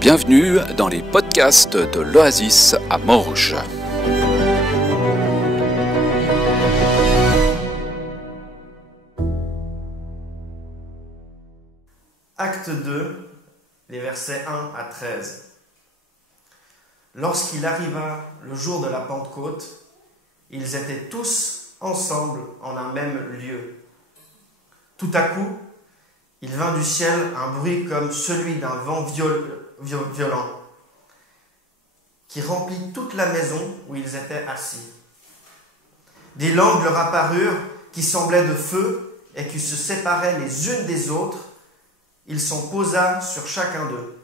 Bienvenue dans les podcasts de l'Oasis à Morges. Acte 2, les versets 1 à 13. Lorsqu'il arriva le jour de la Pentecôte, ils étaient tous ensemble en un même lieu. Tout à coup, il vint du ciel un bruit comme celui d'un vent violent qui remplit toute la maison où ils étaient assis. Des langues leur apparurent qui semblaient de feu et qui se séparaient les unes des autres. Il s'en posa sur chacun d'eux.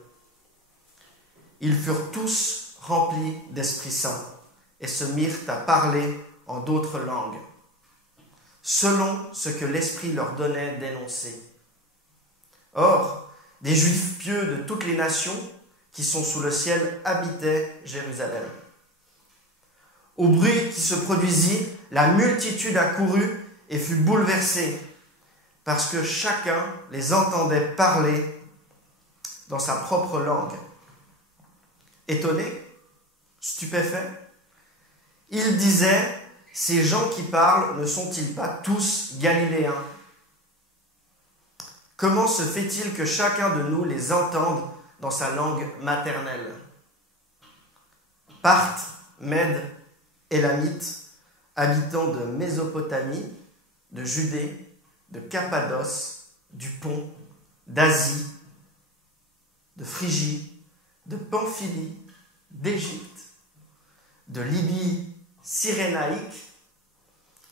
Ils furent tous remplis d'Esprit Saint et se mirent à parler en d'autres langues, selon ce que l'Esprit leur donnait d'énoncer. Or, des Juifs pieux de toutes les nations qui sont sous le ciel habitaient Jérusalem. Au bruit qui se produisit, la multitude accourut et fut bouleversée, parce que chacun les entendait parler dans sa propre langue. Étonnés, stupéfaits, ils disaient: ces gens qui parlent ne sont-ils pas tous galiléens? Comment se fait-il que chacun de nous les entende dans sa langue maternelle? Parthes, Mèdes, Élamites, habitants de Mésopotamie, de Judée, de Cappadoce, du Pont, d'Asie, de Phrygie, de Pamphylie, d'Égypte, de Libye cyrénaïque,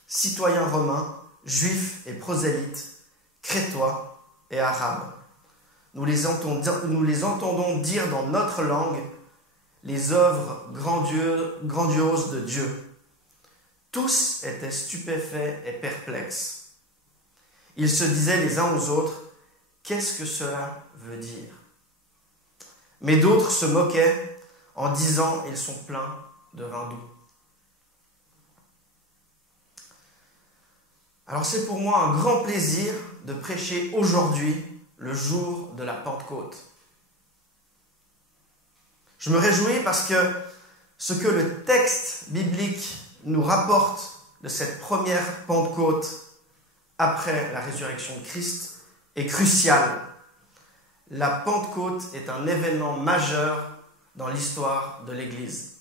citoyens romains, juifs et prosélytes, crétois et arabes. Nous les entendons dire dans notre langue les œuvres grandioses de Dieu. Tous étaient stupéfaits et perplexes. Ils se disaient les uns aux autres: qu'est-ce que cela veut dire? Mais d'autres se moquaient en disant: ils sont pleins de vin doux. Alors c'est pour moi un grand plaisir de prêcher aujourd'hui, le jour de la Pentecôte. Je me réjouis parce que ce que le texte biblique nous rapporte de cette première Pentecôte après la résurrection de Christ est crucial. La Pentecôte est un événement majeur dans l'histoire de l'Église.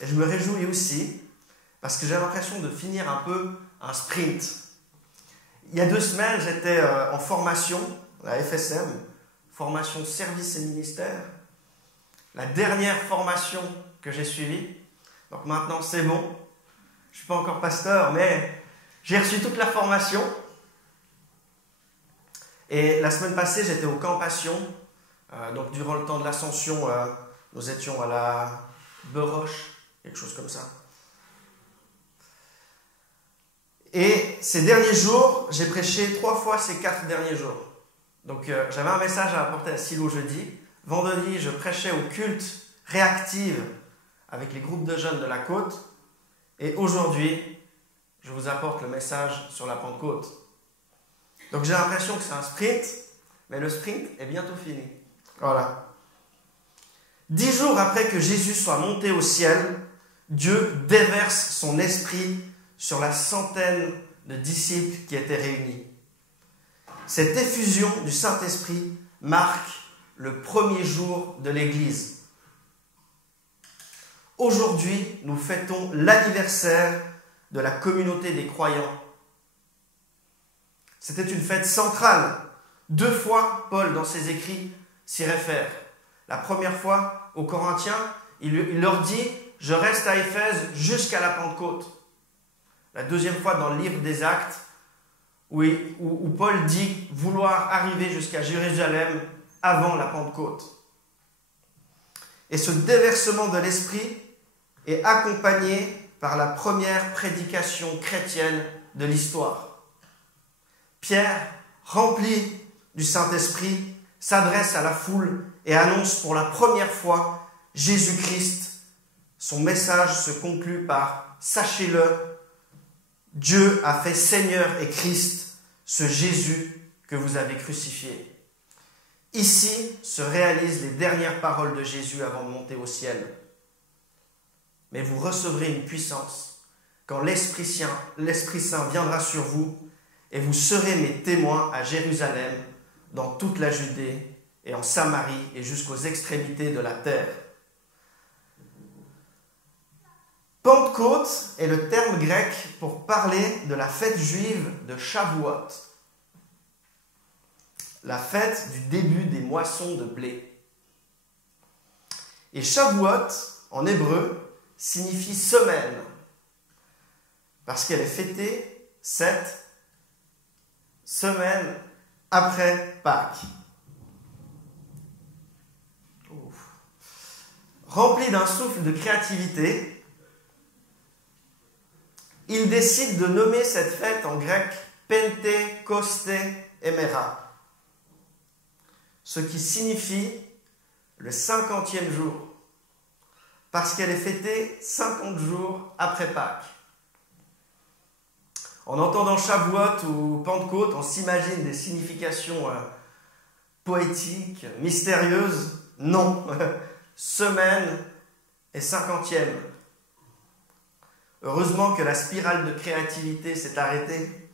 Et je me réjouis aussi parce que j'ai l'impression de finir un peu un sprint. Il y a 2 semaines, j'étais en formation, la FSM, formation service et ministère. La dernière formation que j'ai suivie. Donc maintenant, c'est bon. Je ne suis pas encore pasteur, mais j'ai reçu toute la formation. Et la semaine passée, j'étais au camp Passion. Donc durant le temps de l'ascension, nous étions à la Beroche, quelque chose comme ça. Et ces derniers jours, j'ai prêché 3 fois ces 4 derniers jours. Donc j'avais un message à apporter à Silo jeudi. Vendredi, je prêchais au culte réactive avec les groupes de jeunes de la côte. Et aujourd'hui, je vous apporte le message sur la Pentecôte. Donc j'ai l'impression que c'est un sprint, mais le sprint est bientôt fini. Voilà. 10 jours après que Jésus soit monté au ciel, Dieu déverse son esprit sur la centaine de disciples qui étaient réunis. Cette effusion du Saint-Esprit marque le premier jour de l'Église. Aujourd'hui, nous fêtons l'anniversaire de la communauté des croyants. C'était une fête centrale. 2 fois, Paul, dans ses écrits, s'y réfère. La première fois, aux Corinthiens, il leur dit « Je reste à Éphèse jusqu'à la Pentecôte ». La deuxième fois, dans le livre des Actes, où Paul dit vouloir arriver jusqu'à Jérusalem avant la Pentecôte. Et ce déversement de l'Esprit est accompagné par la première prédication chrétienne de l'histoire. Pierre, rempli du Saint-Esprit, s'adresse à la foule et annonce pour la première fois Jésus-Christ. Son message se conclut par « Sachez-le, Dieu a fait Seigneur et Christ ce Jésus que vous avez crucifié. » Ici se réalisent les dernières paroles de Jésus avant de monter au ciel. Mais vous recevrez une puissance quand l'Esprit Saint viendra sur vous, et vous serez mes témoins à Jérusalem, dans toute la Judée et en Samarie et jusqu'aux extrémités de la terre. Pentecôte est le terme grec pour parler de la fête juive de Shavuot, la fête du début des moissons de blé. Et Shavuot, en hébreu, signifie semaine, parce qu'elle est fêtée 7 semaines après Pâques. Rempli d'un souffle de créativité, il décide de nommer cette fête en grec Pentekoste Emera, ce qui signifie le 50e jour, parce qu'elle est fêtée 50 jours après Pâques. En entendant Shavuot ou Pentecôte, on s'imagine des significations poétiques, mystérieuses. Non, semaine et 50e. Heureusement que la spirale de créativité s'est arrêtée.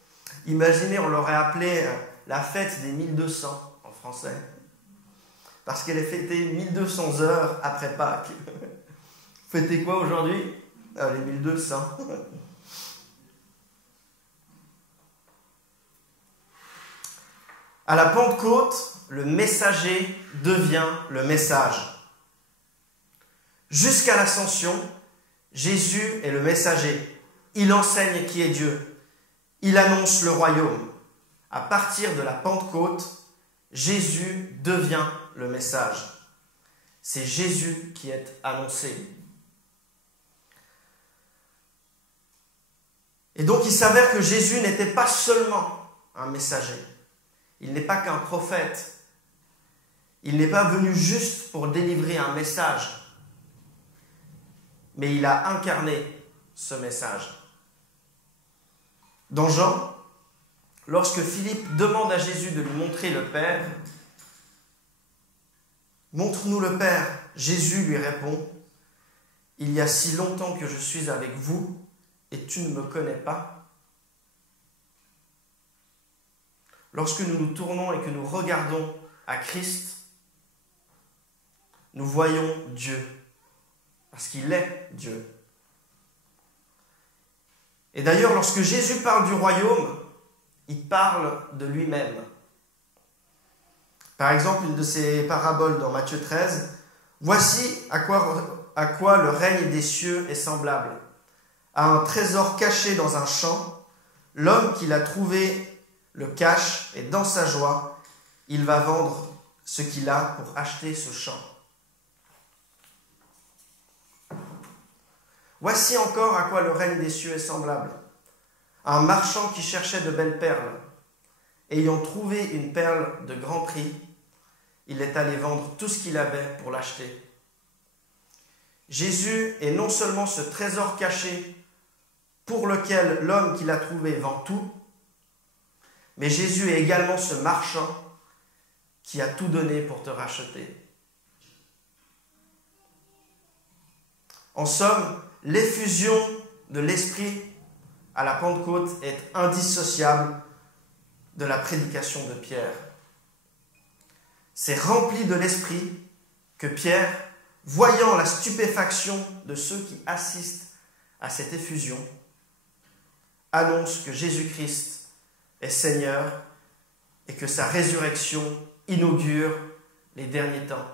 Imaginez, on l'aurait appelée la fête des 1200 en français, parce qu'elle est fêtée 1200 heures après Pâques. Fêtez quoi aujourd'hui? Les 1200. À la Pentecôte, le messager devient le message. Jusqu'à l'ascension, Jésus est le messager. Il enseigne qui est Dieu. Il annonce le royaume. À partir de la Pentecôte, Jésus devient le message. C'est Jésus qui est annoncé. Et donc il s'avère que Jésus n'était pas seulement un messager. Il n'est pas qu'un prophète. Il n'est pas venu juste pour délivrer un message, mais il a incarné ce message. Dans Jean, lorsque Philippe demande à Jésus de lui montrer le Père, « Montre-nous le Père », Jésus lui répond, « Il y a si longtemps que je suis avec vous et tu ne me connais pas ?» Lorsque nous nous tournons et que nous regardons à Christ, nous voyons Dieu, parce qu'il est Dieu. Et d'ailleurs, lorsque Jésus parle du royaume, il parle de lui-même. Par exemple, une de ses paraboles dans Matthieu 13, « Voici à quoi le règne des cieux est semblable. À un trésor caché dans un champ, l'homme qui l'a trouvé le cache et dans sa joie, il va vendre ce qu'il a pour acheter ce champ. Voici encore à quoi le règne des cieux est semblable. Un marchand qui cherchait de belles perles. Ayant trouvé une perle de grand prix, il est allé vendre tout ce qu'il avait pour l'acheter. Jésus est non seulement ce trésor caché pour lequel l'homme qui l'a trouvé vend tout, mais Jésus est également ce marchand qui a tout donné pour te racheter. En somme, l'effusion de l'Esprit à la Pentecôte est indissociable de la prédication de Pierre. C'est rempli de l'Esprit que Pierre, voyant la stupéfaction de ceux qui assistent à cette effusion, annonce que Jésus-Christ est Seigneur et que sa résurrection inaugure les derniers temps.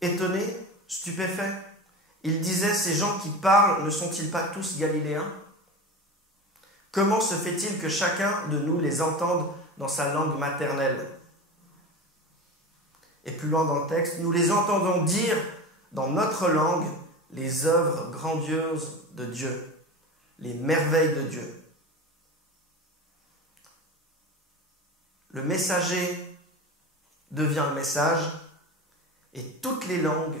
Étonné, stupéfait, il disait, ces gens qui parlent ne sont-ils pas tous galiléens? Comment se fait-il que chacun de nous les entende dans sa langue maternelle? Et plus loin dans le texte, nous les entendons dire dans notre langue les œuvres grandioses de Dieu, les merveilles de Dieu. Le messager devient le message et toutes les langues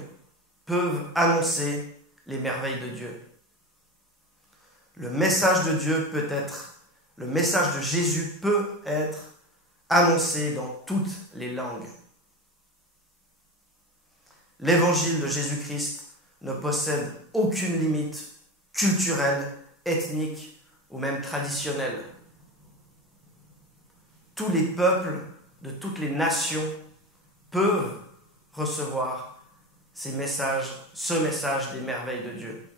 peuvent annoncer les merveilles de Dieu. le message de Dieu peut être, le message de Jésus peut être annoncé dans toutes les langues. L'évangile de Jésus-Christ ne possède aucune limite culturelle, ethnique ou même traditionnelle. Tous les peuples de toutes les nations peuvent recevoir ce message des merveilles de Dieu.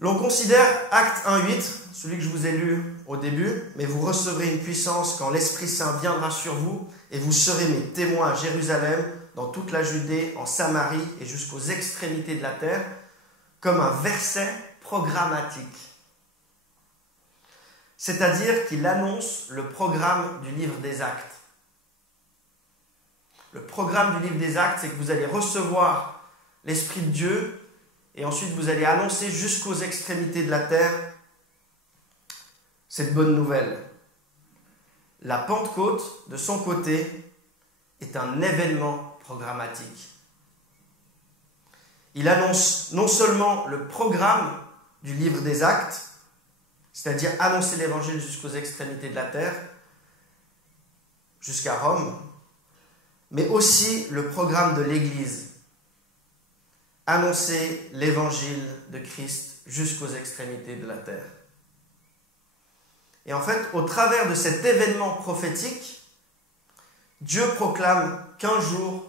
L'on considère Actes 1.8, celui que je vous ai lu au début, mais vous recevrez une puissance quand l'Esprit Saint viendra sur vous et vous serez mes témoins à Jérusalem, dans toute la Judée, en Samarie et jusqu'aux extrémités de la terre, comme un verset programmatique. C'est-à-dire qu'il annonce le programme du livre des Actes. Le programme du livre des Actes, c'est que vous allez recevoir l'Esprit de Dieu et ensuite vous allez annoncer jusqu'aux extrémités de la terre cette bonne nouvelle. La Pentecôte, de son côté, est un événement programmatique. Il annonce non seulement le programme du livre des Actes, c'est-à-dire annoncer l'évangile jusqu'aux extrémités de la terre, jusqu'à Rome, mais aussi le programme de l'Église. Annoncer l'évangile de Christ jusqu'aux extrémités de la terre. Et en fait, au travers de cet événement prophétique, Dieu proclame qu'un jour,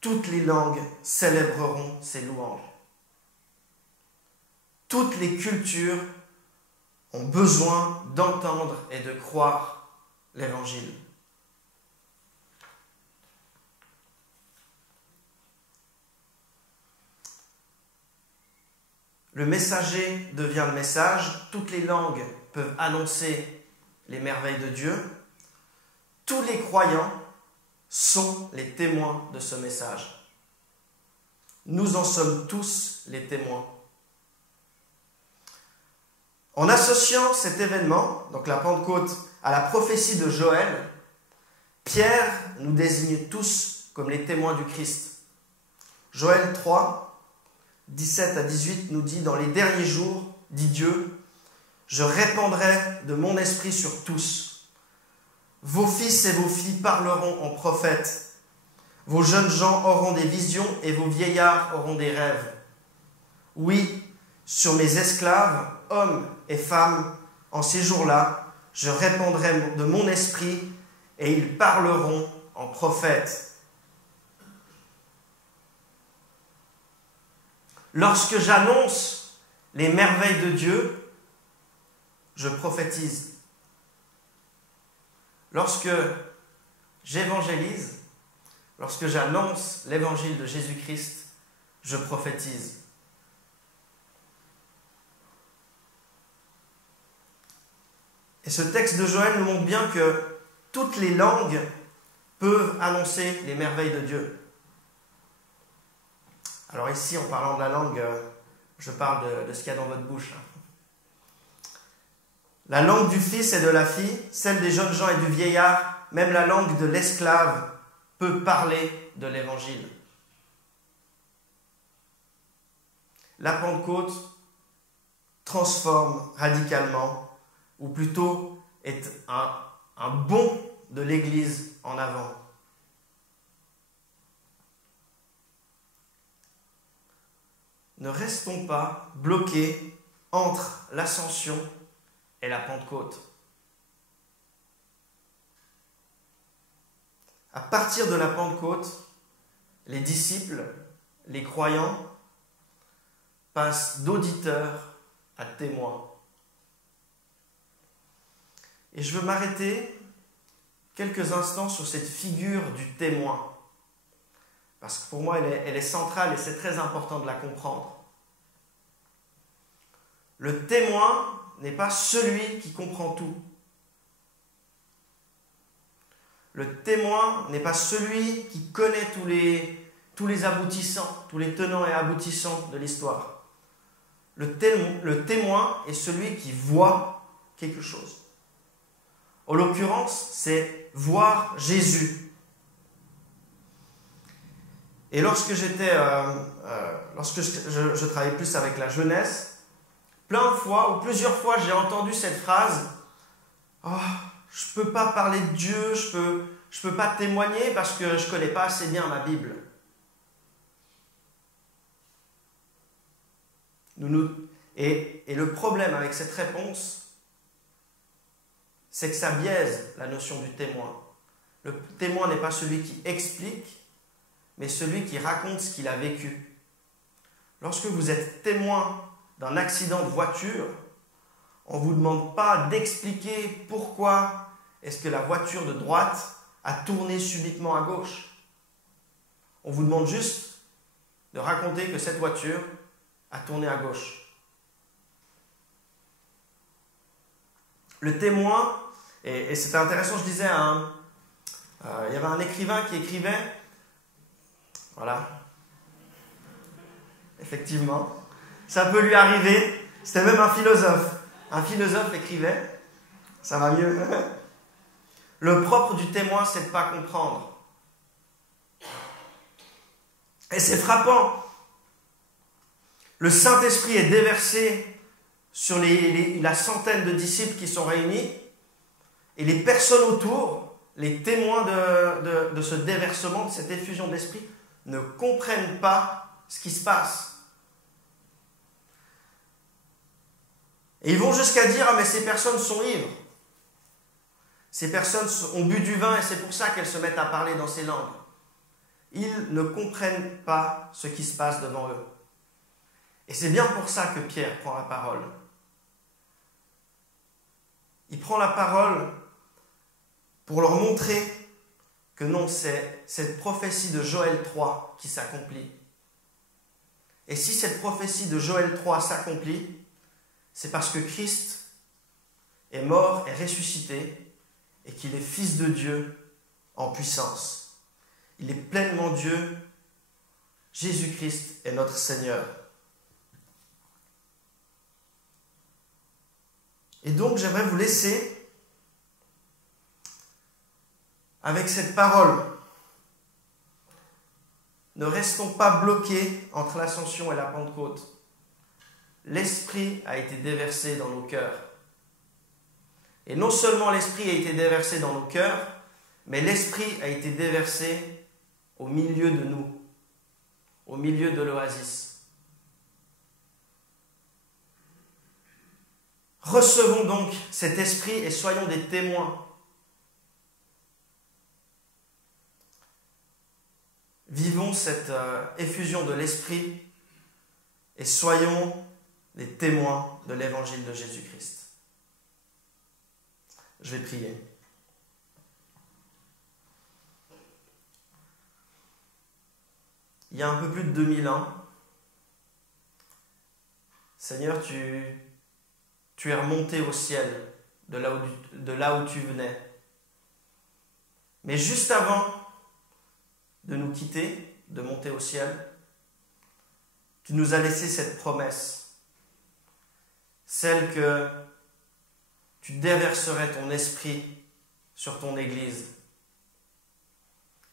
toutes les langues célébreront ses louanges. Toutes les cultures ont besoin d'entendre et de croire l'évangile. Le messager devient le message, toutes les langues peuvent annoncer les merveilles de Dieu. Tous les croyants sont les témoins de ce message. Nous en sommes tous les témoins. En associant cet événement, donc la Pentecôte, à la prophétie de Joël, Pierre nous désigne tous comme les témoins du Christ. Joël 3, 17 à 18 nous dit « Dans les derniers jours, dit Dieu, je répandrai de mon esprit sur tous. Vos fils et vos filles parleront en prophètes. Vos jeunes gens auront des visions et vos vieillards auront des rêves. Oui, sur mes esclaves, hommes et femmes, en ces jours-là, je répandrai de mon esprit et ils parleront en prophètes. Lorsque j'annonce les merveilles de Dieu, je prophétise. Lorsque j'évangélise, lorsque j'annonce l'évangile de Jésus-Christ, je prophétise. Et ce texte de Joël nous montre bien que toutes les langues peuvent annoncer les merveilles de Dieu. Alors ici, en parlant de la langue, je parle de ce qu'il y a dans votre bouche. La langue du fils et de la fille, celle des jeunes gens et du vieillard, même la langue de l'esclave peut parler de l'évangile. La Pentecôte transforme radicalement, ou plutôt est un bond de l'Église en avant. Ne restons pas bloqués entre l'ascension et la Pentecôte. À partir de la Pentecôte, les disciples, les croyants, passent d'auditeurs à témoins. Et je veux m'arrêter quelques instants sur cette figure du témoin. Parce que pour moi, elle est centrale et c'est très important de la comprendre. Le témoin n'est pas celui qui comprend tout. Le témoin n'est pas celui qui connaît tous les aboutissants, tous les tenants et aboutissants de l'histoire. Le témoin est celui qui voit quelque chose. En l'occurrence, c'est voir Jésus. Et lorsque je travaillais plus avec la jeunesse, plein de fois ou plusieurs fois, j'ai entendu cette phrase « Oh, je ne peux pas parler de Dieu, je peux pas témoigner parce que je ne connais pas assez bien ma Bible. » Et le problème avec cette réponse, c'est que ça biaise la notion du témoin. Le témoin n'est pas celui qui explique, mais celui qui raconte ce qu'il a vécu. Lorsque vous êtes témoin d'un accident de voiture, on ne vous demande pas d'expliquer pourquoi est-ce que la voiture de droite a tourné subitement à gauche. On vous demande juste de raconter que cette voiture a tourné à gauche. Le témoin, et c'était intéressant, je disais, il y avait un écrivain qui écrivait, voilà, effectivement, ça peut lui arriver, c'était même un philosophe écrivait, ça va mieux. Le propre du témoin, c'est de ne pas comprendre. Et c'est frappant. Le Saint-Esprit est déversé sur la centaine de disciples qui sont réunis, et les personnes autour, les témoins de ce déversement, de cette effusion de l'Esprit, ne comprennent pas ce qui se passe. Et ils vont jusqu'à dire « Ah mais ces personnes sont ivres. Ces personnes ont bu du vin et c'est pour ça qu'elles se mettent à parler dans ces langues. » Ils ne comprennent pas ce qui se passe devant eux. Et c'est bien pour ça que Pierre prend la parole. Il prend la parole pour leur montrer que non, c'est cette prophétie de Joël 3 qui s'accomplit. Et si cette prophétie de Joël 3 s'accomplit, c'est parce que Christ est mort et ressuscité et qu'il est Fils de Dieu en puissance. Il est pleinement Dieu. Jésus-Christ est notre Seigneur. Et donc, j'aimerais vous laisser avec cette parole. Ne restons pas bloqués entre l'Ascension et la Pentecôte. L'Esprit a été déversé dans nos cœurs. Et non seulement l'Esprit a été déversé dans nos cœurs, mais l'Esprit a été déversé au milieu de nous, au milieu de l'Oasis. Recevons donc cet Esprit et soyons des témoins. Vivons cette effusion de l'Esprit et soyons des témoins de l'Évangile de Jésus-Christ. Je vais prier. Il y a un peu plus de 2000 ans, Seigneur, tu es remonté au ciel de là où tu venais. Mais juste avant de nous quitter, de monter au ciel, tu nous as laissé cette promesse, celle que tu déverserais ton esprit sur ton Église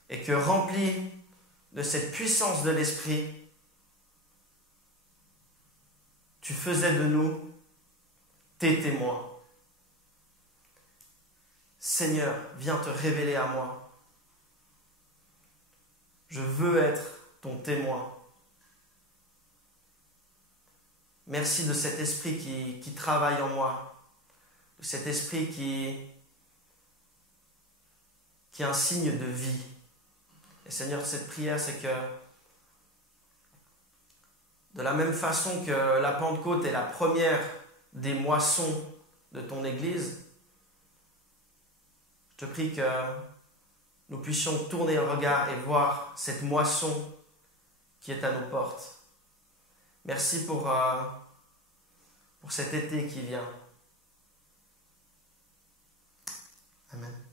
et que rempli de cette puissance de l'esprit, tu faisais de nous tes témoins. Seigneur, viens te révéler à moi. Je veux être ton témoin. Merci de cet esprit qui travaille en moi, de cet esprit qui est un signe de vie. Et Seigneur, cette prière, c'est que de la même façon que la Pentecôte est la première des moissons de ton Église, je te prie que nous puissions tourner le regard et voir cette moisson qui est à nos portes. Merci pour cet été qui vient. Amen.